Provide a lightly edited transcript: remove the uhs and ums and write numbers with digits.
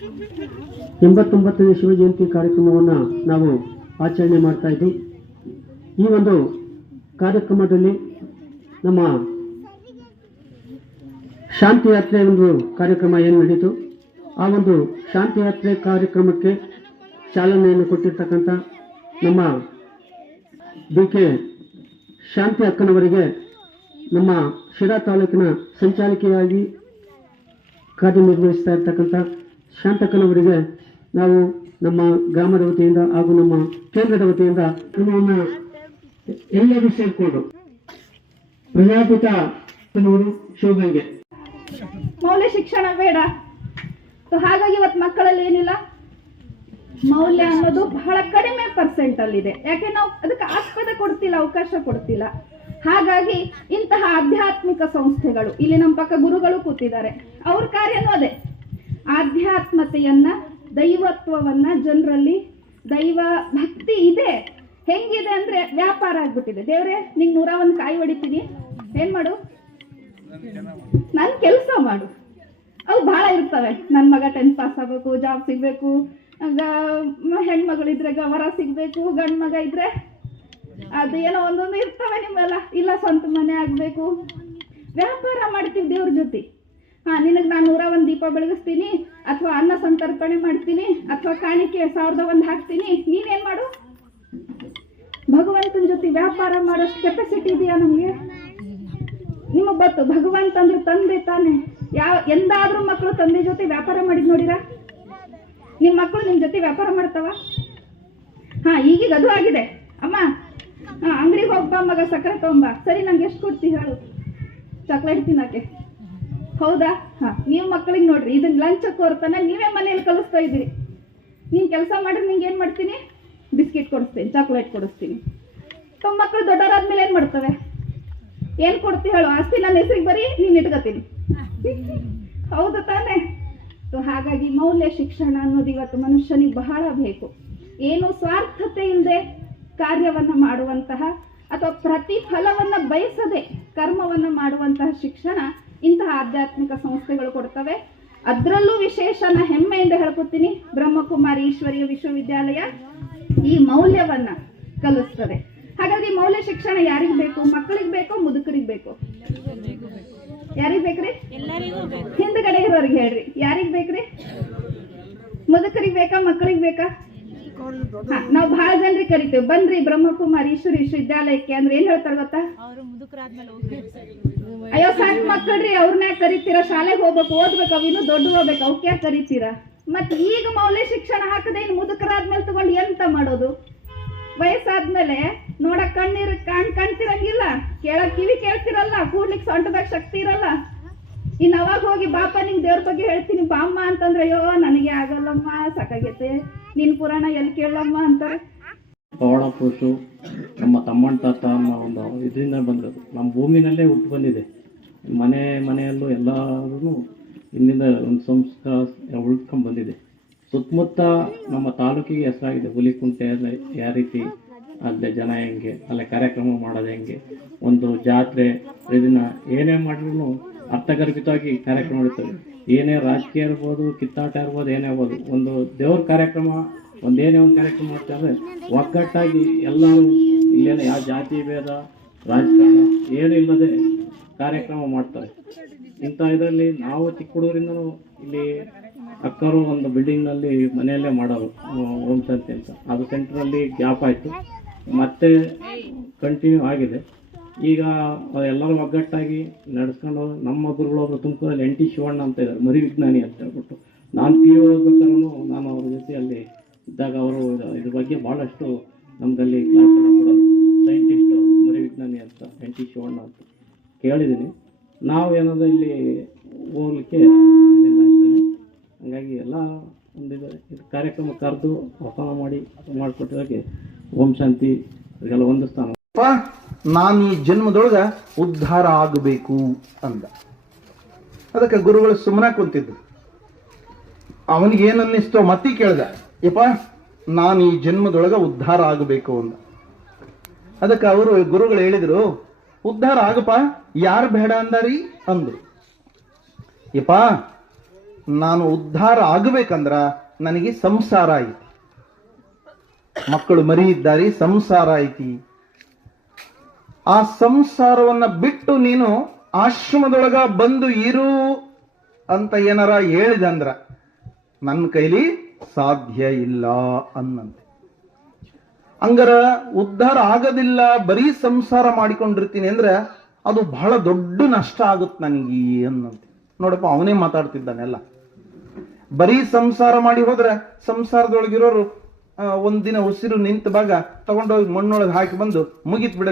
89ನೇ ಶಿವಜಯಂತಿ ಕಾರ್ಯಕ್ರಮವನ್ನು ನಾವು ಆಚರಣೆ ಮಾಡ್ತಾ ಇದ್ವಿ. ಈ ಒಂದು ಕಾರ್ಯಕ್ರಮದಲ್ಲಿ ನಮ್ಮ ಶಾಂತಿ ಯಾತ್ರೆ ಒಂದು ಕಾರ್ಯಕ್ರಮ ಏನು ನಡೀತು, ಆ ಒಂದು ಶಾಂತಿ ಯಾತ್ರೆ ಕಾರ್ಯಕ್ರಮಕ್ಕೆ ಚಾಲನೆಯನ್ನು ಕೊಟ್ಟಿರ್ತಕ್ಕಂಥ ನಮ್ಮ ಕೆ ಶಾಂತಿ ಅಕ್ಕನವರಿಗೆ, ನಮ್ಮ ಶಿರಾ ತಾಲೂಕಿನ ಸಂಚಾಲಕಿಯಾಗಿ ಕಾರ್ಯನಿರ್ವಹಿಸ್ತಾ ಇರ್ತಕ್ಕಂಥ ಶಾಂತಕ್ಕನವರಿಗೆ ನಾವು ನಮ್ಮ ಗ್ರಾಮದ ವತಿಯಿಂದ ಹಾಗೂ ನಮ್ಮ ಕೇಂದ್ರದ ವತಿಯಿಂದ ಕ್ರಮವನ್ನು ಎಲ್ಲರೂ ಸೇರಿಕೊಂಡು ಪ್ರಜಾಪಿತ ಶಿವಗಂಗೆ ಮೌಲ್ಯ ಶಿಕ್ಷಣ ಬೇಡ. ಹಾಗಾಗಿ ಇವತ್ತು ಮಕ್ಕಳಲ್ಲಿ ಏನಿಲ್ಲ, ಮೌಲ್ಯ ಅನ್ನೋದು ಬಹಳ ಕಡಿಮೆ ಪರ್ಸೆಂಟ್ ಅಲ್ಲಿದೆ. ಯಾಕೆ ನಾವು ಅದಕ್ಕೆ ಆಸ್ಪದ ಕೊಡ್ತಿಲ್ಲ, ಅವಕಾಶ ಕೊಡ್ತಿಲ್ಲ. ಹಾಗಾಗಿ ಇಂತಹ ಆಧ್ಯಾತ್ಮಿಕ ಸಂಸ್ಥೆಗಳು, ಇಲ್ಲಿ ನಮ್ಮ ಪಕ್ಕ ಗುರುಗಳು ಕೂತಿದ್ದಾರೆ, ಅವ್ರ ಕಾರ್ಯನೂ ಅದೇ, ಆಧ್ಯಾತ್ಮತೆಯನ್ನ, ದೈವತ್ವವನ್ನ ಜನರಲ್ಲಿ, ದೈವ ಭಕ್ತಿ ಇದೆ. ಹೆಂಗಿದೆ ಅಂದ್ರೆ ವ್ಯಾಪಾರ ಆಗ್ಬಿಟ್ಟಿದೆ. ದೇವ್ರೆ ನಿಂಗೆ 101 ಕಾಯಿ ಹೊಡಿತೀನಿ, ಏನ್ ಮಾಡು, ನನ್ ಕೆಲಸ ಮಾಡು. ಅವು ಬಹಳ ಇರ್ತವೆ. ನನ್ನ ಮಗ 10th ಪಾಸ್ ಆಗ್ಬೇಕು, ಜಾಬ್ ಸಿಗ್ಬೇಕು, ಹೆಣ್ಮಗಳಿದ್ರೆ ವರ ಸಿಗ್ಬೇಕು, ಗಂಡ್ ಮಗ ಇದ್ರೆ ಅದು ಏನೋ ಒಂದೊಂದು ಇರ್ತವೆ ನಿಮ್ಮೆಲ್ಲ. ಇಲ್ಲ ಸ್ವಂತ ಮನೆ ಆಗ್ಬೇಕು, ವ್ಯಾಪಾರ ಮಾಡ್ತೀವಿ ದೇವ್ರ ಜೊತೆ. ನಿನಗೆ ನಾನು 101 ದೀಪ ಬೆಳಗಿಸ್ತೀನಿ, ಅಥವಾ ಅನ್ನ ಸಂತರ್ಪಣೆ ಮಾಡ್ತೀನಿ, ಅಥವಾ ಕಾಣಿಕೆ 1001 ಹಾಕ್ತೀನಿ, ನೀನೇನ್ ಮಾಡು. ಭಗವಂತನ ಜೊತೆ ವ್ಯಾಪಾರ ಮಾಡೋಷ್ಟು ಕೆಪಾಸಿಟಿ ಇದೆಯಾ ನಮ್ಗೆ? ನಿಮಗೆ ಗೊತ್ತು, ಭಗವಂತ ಅಂದ್ರೆ ತಂದೆ ತಾನೆ. ಎಂದಾದ್ರೂ ಮಕ್ಕಳು ತಂದೆ ಜೊತೆ ವ್ಯಾಪಾರ ಮಾಡಿದ್ ನೋಡಿರಾ? ನಿಮ್ ಮಕ್ಕಳು ನಿಮ್ ಜೊತೆ ವ್ಯಾಪಾರ ಮಾಡ್ತಾವ? ಈಗೀಗ ಅದು ಆಗಿದೆ. ಅಮ್ಮ ಅಂಗಡಿಗೆ ಹೋಗ್ಬಾ ಮಗ, ಸಕ್ಕರೆ ತಗೊಂಬ. ಸರಿ, ನಂಗೆ ಎಷ್ಟು ಕೊಡ್ತಿ ಹೇಳು ಚಾಕ್ಲೇಟ್ ತಿನ್ನಕ್ಕೆ? ಹೌದಾ? ನೀವು ಮಕ್ಕಳಿಗೆ ನೋಡ್ರಿ, ಇದನ್ನ ಲಂಚ್ ಕೋರ್ತಾನೆ ನೀವೇ ಮನೇಲಿ ಕಲಿಸ್ತಾ ಇದ್ದೀರಿ. ನೀನ್ ಕೆಲಸ ಮಾಡಿದ್ರೆ ನಿಂಗೆ ಏನ್ ಮಾಡ್ತೀನಿ, ಬಿಸ್ಕಿಟ್ ಕೊಡಿಸ್ತೀನಿ, ಚಾಕ್ಲೇಟ್ ಕೊಡಿಸ್ತೀನಿ. ತಮ್ಮ ಮಕ್ಕಳು ದೊಡ್ಡವರಾದ್ಮೇಲೆ ಏನ್ ಮಾಡ್ತವೆ? ಏನ್ ಕೊಡ್ತಿ ಹೇಳು? ಆಸ್ತಿ ನನ್ನ ಹೆಸರಿಗೆ ಬರೀ, ನೀನ್ ಇಟ್ಕೋತೀನಿ. ಹೌದು ತಾನೆ? ಹಾಗಾಗಿ ಮೌಲ್ಯ ಶಿಕ್ಷಣ ಅನ್ನೋದು ಇವತ್ತು ಮನುಷ್ಯನಿಗೆ ಬಹಳ ಬೇಕು. ಏನು ಸ್ವಾರ್ಥತೆ ಇಲ್ಲದೆ ಕಾರ್ಯವನ್ನ ಮಾಡುವಂತಹ, ಅಥವಾ ಪ್ರತಿಫಲವನ್ನ ಬಯಸದೆ ಕರ್ಮವನ್ನ ಮಾಡುವಂತಹ ಶಿಕ್ಷಣ ಇಂತಹ ಆಧ್ಯಾತ್ಮಿಕ ಸಂಸ್ಥೆಗಳು ಕೊಡ್ತವೆ. ಅದರಲ್ಲೂ ವಿಶೇಷನ ಹೆಮ್ಮೆಯಿಂದ ಹೇಳ್ಕೊತೀನಿ, ಬ್ರಹ್ಮಕುಮಾರಿ ಈಶ್ವರೀಯ ವಿಶ್ವವಿದ್ಯಾಲಯ ಈ ಮೌಲ್ಯವನ್ನ ಕಲಿಸ್ತದೆ. ಹಾಗಾಗಿ ಮೌಲ್ಯ ಶಿಕ್ಷಣ ಯಾರಿಗ್ ಬೇಕು? ಮಕ್ಕಳಿಗೆ ಬೇಕೋ, ಮುದುಕರಿಗೆ ಬೇಕೋ? ಯಾರಿಗ್ ಬೇಕ್ರಿ? ಹಿಂದ್ಗಡೆ ಇರೋರಿಗೆ ಹೇಳ್ರಿ, ಯಾರಿಗ್ ಬೇಕ್ರಿ? ಮುದುಕರಿಗೆ ಬೇಕಾ, ಮಕ್ಕಳಿಗೆ ಬೇಕಾ? ನಾವು ಬಹಳ ಜನರಿಗೆ ಕರಿತೇವೆ, ಬನ್ರಿ ಬ್ರಹ್ಮಕುಮಾರಿ ಈಶ್ವರ ವಿಶ್ವವಿದ್ಯಾಲಯಕ್ಕೆ ಅಂದ್ರೆ ಏನ್ ಹೇಳ್ತಾರ ಗೊತ್ತಾ? ಅಯ್ಯೋ ಸಣ್ಣ ಮಕ್ಕಳ್ರಿ, ಅವ್ರನ್ನ ಕರಿತೀರಾ? ಶಾಲೆಗೆ ಹೋಗ್ಬೇಕು, ಓದ್ಬೇಕು, ಅವಿನ್ನೂ ದೊಡ್ಡ ಹೋಗ್ಬೇಕು, ಅವಕ್ಕೆ ಕರಿತೀರಾ? ಮತ್ ಈಗ ಮೌಲ್ಯ ಶಿಕ್ಷಣ ಹಾಕದೆ ಇನ್ನು ಮುದುಕರಾದ್ಮೇಲೆ ತಗೊಂಡು ಎಂತ ಮಾಡೋದು? ವಯಸ್ಸಾದ್ಮೇಲೆ ನೋಡಕ್ ಕಾಣ್ತಿರಂಗಿಲ್ಲ, ಕೇಳಕ್ ಕಿವಿ ಕೇಳ್ತಿರಲ್ಲ, ಕೂಡ್ಲಿಕ್ಕೆ ಸೊಂಟದಾಗ ಶಕ್ತಿ ಇರಲ್ಲ. ಇನ್ನು ಅವಾಗ ಹೋಗಿ ಬಾಪ ನಿಂಗೆ ದೇವ್ರ ಬಗ್ಗೆ ಹೇಳ್ತೀನಿ ಬಾಮ್ಮ ಅಂತಂದ್ರೆ, ಅಯ್ಯೋ ನನಗೆ ಆಗಲ್ಲಮ್ಮ, ಸಾಕಾಗೈತೆ, ನಿನ್ ಪುರಾಣ ಎಲ್ಲಿ ಕೇಳಮ್ಮ ಅಂತಾರೆ. ಪವಾಡ ಪುರುಷು ನಮ್ಮ ತಮ್ಮಣ್ಣ ತಾತ ಅನ್ನೋ ಒಂದು ಇದರಿಂದ ಬಂದಿರೋದು. ನಮ್ಮ ಭೂಮಿನಲ್ಲೇ ಹುಟ್ಟು ಬಂದಿದೆ. ಮನೆಯಲ್ಲೂ ಎಲ್ಲರೂ ಇಲ್ಲಿಂದ ಒಂದು ಸಂಸ್ಕಾರ ಉಳ್ಕೊಂಡು ಬಂದಿದೆ. ಸುತ್ತಮುತ್ತ ನಮ್ಮ ತಾಲೂಕಿಗೆ ಹೆಸರಾಗಿದೆ. ಹುಲಿಕುಂಟೆ ಯಾವ ರೀತಿ, ಅಲ್ಲೇ ಜನ ಹೆಂಗೆ, ಅಲ್ಲೇ ಕಾರ್ಯಕ್ರಮ ಮಾಡೋದು ಹೆಂಗೆ, ಒಂದು ಜಾತ್ರೆ ಇದನ್ನ ಏನೇ ಮಾಡಿದ್ರು ಅರ್ಥಗರ್ಭಿತವಾಗಿ ಕಾರ್ಯಕ್ರಮ ನಡೀತದೆ. ಏನೇ ರಾಜಕೀಯ ಇರ್ಬೋದು, ಕಿತ್ತಾಟ ಇರ್ಬೋದು, ಏನೇ ಇರ್ಬೋದು, ಒಂದು ದೇವ್ರ ಕಾರ್ಯಕ್ರಮ, ಏನೇ ಒಂದು ಕಾರ್ಯಕ್ರಮ ಮಾಡ್ತಾ ಇದ್ರೆ ಒಗ್ಗಟ್ಟಾಗಿ ಎಲ್ಲರೂ, ಇಲ್ಲೇನೋ ಯಾವ ಜಾತಿ ಭೇದ ರಾಜಕಾರಣ ಏನಿಲ್ಲದೆ ಕಾರ್ಯಕ್ರಮ ಮಾಡ್ತಾರೆ. ಇಂಥ ಇದರಲ್ಲಿ ನಾವು ಚಿಕ್ಕ ಹುಡುಗರಿಂದನೂ ಇಲ್ಲಿ ಅಕ್ಕರು ಒಂದು ಬಿಲ್ಡಿಂಗ್ನಲ್ಲಿ ಮನೆಯಲ್ಲೇ ಮಾಡೋರು ಓಂ ಶಾಂತಿ ಅಂತ. ಅದು ಸೆಂಟ್ರಲ್ಲಿ ಗ್ಯಾಪ್ ಆಯಿತು, ಮತ್ತೆ ಕಂಟಿನ್ಯೂ ಆಗಿದೆ. ಈಗ ಎಲ್ಲರೂ ಒಗ್ಗಟ್ಟಾಗಿ ನಡೆಸ್ಕೊಂಡು ನಮ್ಮ ಗುರುಗಳೊಬ್ರು ತುಮಕೂರಲ್ಲಿ NT ಶಿವಣ್ಣ ಅಂತ ಇದ್ದಾರೆ, ಮರಿ ವಿಜ್ಞಾನಿ ಅಂತ ಹೇಳ್ಬಿಟ್ಟು. ನಾನು PU ಓದ್ಬೇಕಾದ್ರೂ ನಾನು ಅವ್ರ ಜೊತೆ ಅಲ್ಲಿ ಇದ್ದಾಗ ಅವರು ಇದ್ರ ಬಗ್ಗೆ ಭಾಳಷ್ಟು ನಮ್ದಲ್ಲಿ ಕ್ಲಾಸ್ ಕೊಡೋದು. ಸೈಂಟಿಸ್ಟು ಮರಿ ವಿಜ್ಞಾನಿ ಅಂತ NT ಶಿವಣ್ಣ ಅಂತ ಕೇಳಿದ್ದೀನಿ. ನಾವು ಏನಾದರೂ ಇಲ್ಲಿ ಹೋಗ್ಲಿಕ್ಕೆ ಹಂಗಾಗಿ ಎಲ್ಲ ಒಂದಿದೆ. ಇದು ಕಾರ್ಯಕ್ರಮ ಕರೆದು ಆಹ್ವಾನ ಮಾಡಿಕೊಟ್ಟಿದ್ದಕ್ಕೆ ಓಂ ಶಾಂತಿ ಇದೆಲ್ಲ ಒಂದು ಸ್ಥಾನ. ನಾನು ಈ ಜನ್ಮದೊಳಗ ಉದ್ಧಾರ ಆಗಬೇಕು ಅಂದ. ಅದಕ್ಕೆ ಗುರುಗಳು ಸುಮ್ಮನೆ ಕುಂತಿದ್ರು. ಅವನಿಗೆ ಏನನ್ನಿಸ್ತೋ ಮತ್ತೆ ಕೇಳ್ದ, ಯಪ್ಪ ನಾನು ಈ ಜನ್ಮದೊಳಗ ಉದ್ಧಾರ ಆಗಬೇಕು ಅಂದ. ಅದಕ್ಕೆ ಅವರು ಗುರುಗಳು ಹೇಳಿದ್ರು, ಉದ್ಧಾರ ಆಗಪ್ಪ, ಯಾರು ಬೇಡ ಅಂದಾರಿ ಅಂದ್ರು. ಯಪ್ಪ ನಾನು ಉದ್ಧಾರ ಆಗಬೇಕಂದ್ರ ನನಗೆ ಸಂಸಾರ ಐತಿ, ಮಕ್ಕಳು ಮರಿ ಇದ್ದಾರೆ, ಸಂಸಾರ ಐತಿ. ಆ ಸಂಸಾರವನ್ನ ಬಿಟ್ಟು ನೀನು ಆಶ್ರಮದೊಳಗ ಬಂದು ಇರು ಅಂತ ಏನಾರ ಹೇಳಿದಂದ್ರ ನನ್ನ ಕೈಲಿ ಸಾಧ್ಯ ಇಲ್ಲ ಅನ್ನಂತೆ. ಹಂಗಾರ ಉದ್ಧಾರ ಆಗೋದಿಲ್ಲ, ಬರೀ ಸಂಸಾರ ಮಾಡಿಕೊಂಡಿರ್ತೀನಿ ಅಂದ್ರೆ ಅದು ಬಹಳ ದೊಡ್ಡ ನಷ್ಟ ಆಗುತ್ತೆ ನನಗೆ ಅನ್ನಂತೆ. ನೋಡಪ್ಪ, ಅವನೇ ಮಾತಾಡ್ತಿದ್ದಾನೆಲ್ಲ. ಬರೀ ಸಂಸಾರ ಮಾಡಿ ಹೋದ್ರೆ ಸಂಸಾರದೊಳಗಿರೋರು ಒಂದಿನ ಉಸಿರು ನಿಂತ ಭಾಗ ತಗೊಂಡೋಗಿ ಮಣ್ಣೊಳಗೆ ಹಾಕಿ ಬಂದು ಮುಗಿತ್ ಬಿಡಲಿ